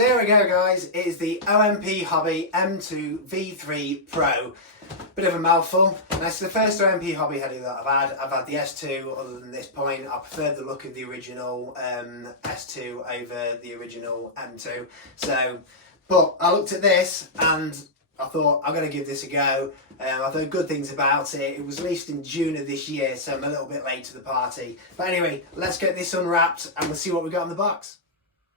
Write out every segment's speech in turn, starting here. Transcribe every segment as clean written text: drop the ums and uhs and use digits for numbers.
So here we go guys, it is the omphobby M2 V3 Pro. Bit of a mouthful. And this is the first omphobby Heli that I've had. I've had the S2 other than this point. I preferred the look of the original S2 over the original M2. But I looked at this and I thought I'm going to give this a go. I thought good things about it. It was released in June of this year, so I'm a little bit late to the party. But anyway, let's get this unwrapped and we'll see what we got in the box.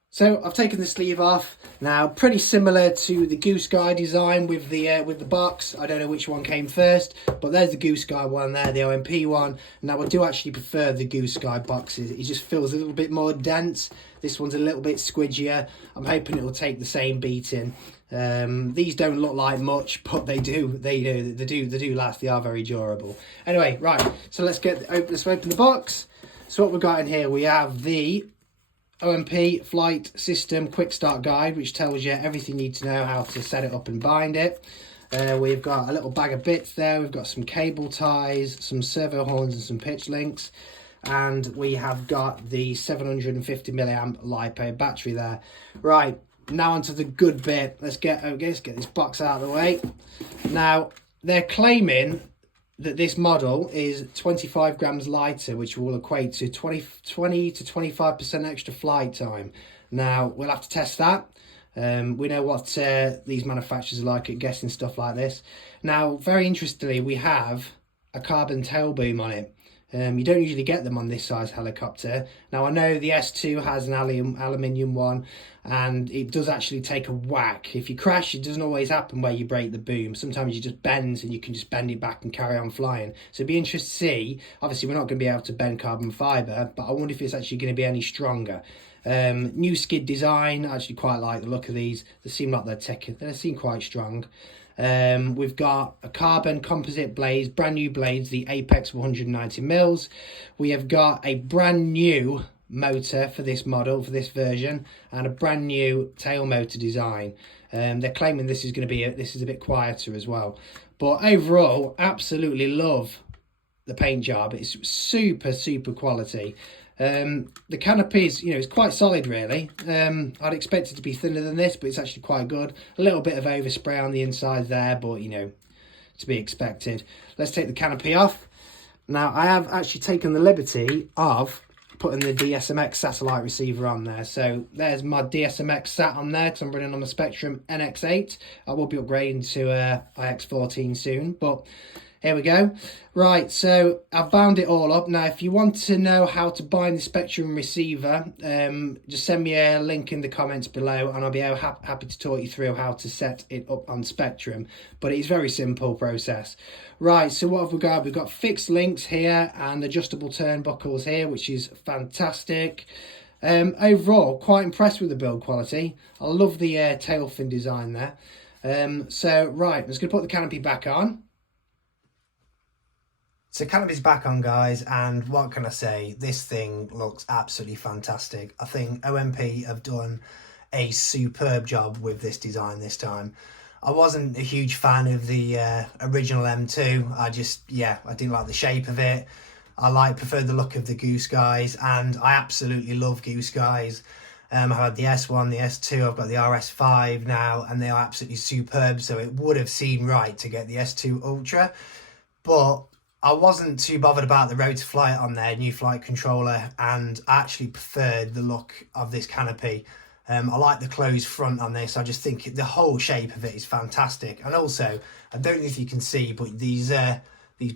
So I've taken the sleeve off. Now, pretty similar to the Goose Guy design with the box. I don't know which one came first, but there's the Goose Guy one there, the OMP one. Now, I do actually prefer the Goose Guy boxes. It just feels a little bit more dense. This one's a little bit squidgier. I'm hoping it will take the same beating. These don't look like much, but they do last. They are very durable. Anyway, right. So let's open the box. So what we've got in here, we have the OMP Flight System Quick Start Guide, which tells you everything you need to know how to set it up and bind it. We've got a little bag of bits there. We've got some cable ties, some servo horns and some pitch links. And we have got the 750 milliamp LiPo battery there. Right, now onto the good bit. Let's get this box out of the way. Now, they're claiming that this model is 25 grams lighter, which will equate to 20 to 25% extra flight time. Now, we'll have to test that. We know what these manufacturers are like at guessing stuff like this. Now, very interestingly, we have a carbon tail boom on it. You don't usually get them on this size helicopter. Now, I know the S2 has an aluminium one, and it does actually take a whack. If you crash, it doesn't always happen where you break the boom. Sometimes you just bend and you can just bend it back and carry on flying. So it'd be interesting to see. Obviously, we're not going to be able to bend carbon fibre, but I wonder if it's actually going to be any stronger. New skid design. I actually quite like the look of these. They seem like they seem quite strong. We've got a carbon composite blades, brand new blades, the Apex 190 mils. We have got a brand new motor for this model, for this version, and a brand new tail motor design. They're claiming this is going to be this is a bit quieter as well. But overall, absolutely love the paint job. It's super quality. The canopy is, it's quite solid really. I'd expect it to be thinner than this, but it's actually quite good. A little bit of overspray on the inside there, but to be expected. Let's take the canopy off. Now, I have actually taken the liberty of putting the DSMX satellite receiver on there. So there's my DSMX sat on there because I'm running on the Spektrum NX8. I will be upgrading to IX14 soon, but here we go. Right, so I've bound it all up. Now, if you want to know how to bind the Spektrum receiver, just send me a link in the comments below and I'll be happy to talk you through how to set it up on Spektrum. But it's a very simple process. Right, so what have we got? We've got fixed links here and adjustable turnbuckles here, which is fantastic. Overall, quite impressed with the build quality. I love the tail fin design there. So, right, I'm just going to put the canopy back on. So canopy's back on, guys, and what can I say? This thing looks absolutely fantastic. I think OMP have done a superb job with this design this time. I wasn't a huge fan of the original M2. I didn't like the shape of it. I preferred the look of the Goose Guys, and I absolutely love Goose Guys. I've had the S1, the S2, I've got the RS5 now, and they are absolutely superb, so it would have seemed right to get the S2 Ultra, but I wasn't too bothered about the rotor flight on their new flight controller, and I actually preferred the look of this canopy. I like the closed front on this. I just think the whole shape of it is fantastic. And also, I don't know if you can see, but these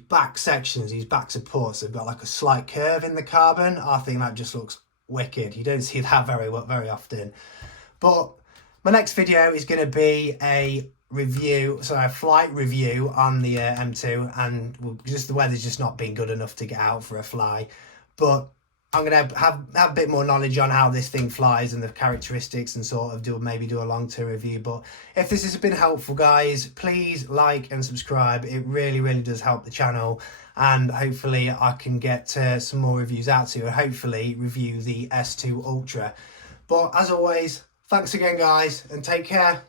back sections, these back supports, have got like a slight curve in the carbon. I think that just looks wicked. You don't see that very often. But my next video is going to be a flight review on the M2, and just the weather's just not been good enough to get out for a fly, but I'm gonna have a bit more knowledge on how this thing flies and the characteristics, and sort of maybe do a long-term review. But if this has been helpful, guys, please like and subscribe. It really does help the channel, and hopefully I can get some more reviews out to you, and hopefully review the S2 Ultra. But as always, thanks again, guys, and take care.